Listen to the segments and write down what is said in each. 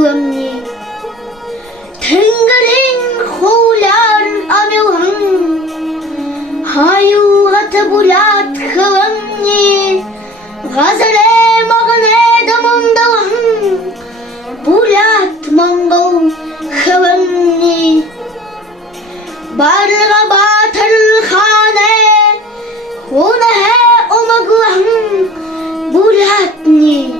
kılımni. Tengrin hular amilhın, hayulatı bulat kılımni. Gazale mağne damındalhın, bulat mangıl kılımni. Barga batır khane, unahe omaglahın bulatni.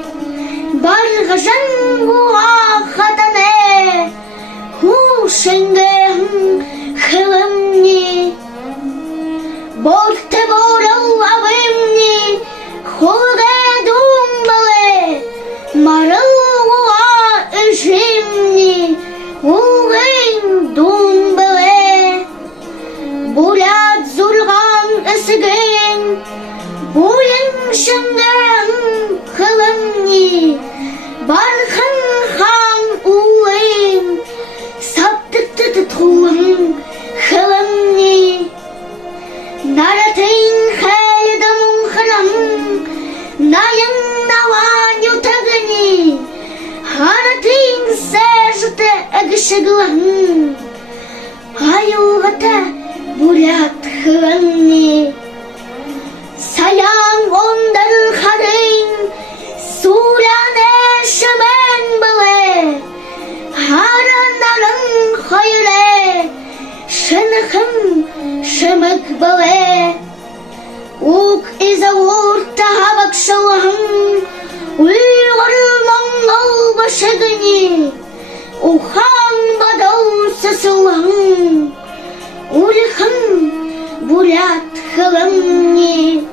Barga janguğa khatane, hu şengehın kılımni. Bolte boral avimni, hulge dumbale, maralguğa ışimni, hulgeyn dumbale. Bulat zulgan ısıgın, bulun şengehın kılımni. Barkın han uğayın, saptıktı tutulun kılımni. Naratın haydamun kılım, nayın navan yutagını. Haratın sejte egşıgılın, hayuğata bulat kılımni. Sayan ondan harın, surane şemen bile. Haranların hayre, şenıkın şemek bile. Uk izavur tahabak şalahın, uygar mangal başagını. Uhan badav sesılahın, ulihın bulat kılımni.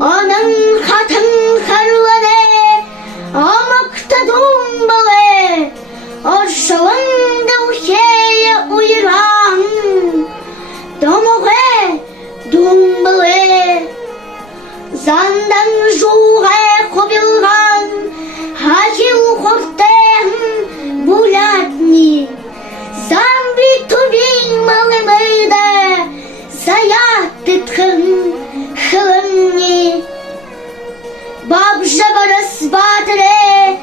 Anın katın karvane, amakta dumbale. Arşalın devşeye uyuran, domoge dumbale. Zandan juge kobilgan, hacil korten bulatni. Zambi tubin malimeyde, zayat tıtkın kılımni. Babja baras batere,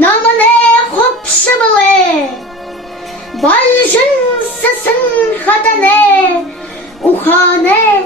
namane hopşa bile. Baljın sesın hatane, uhane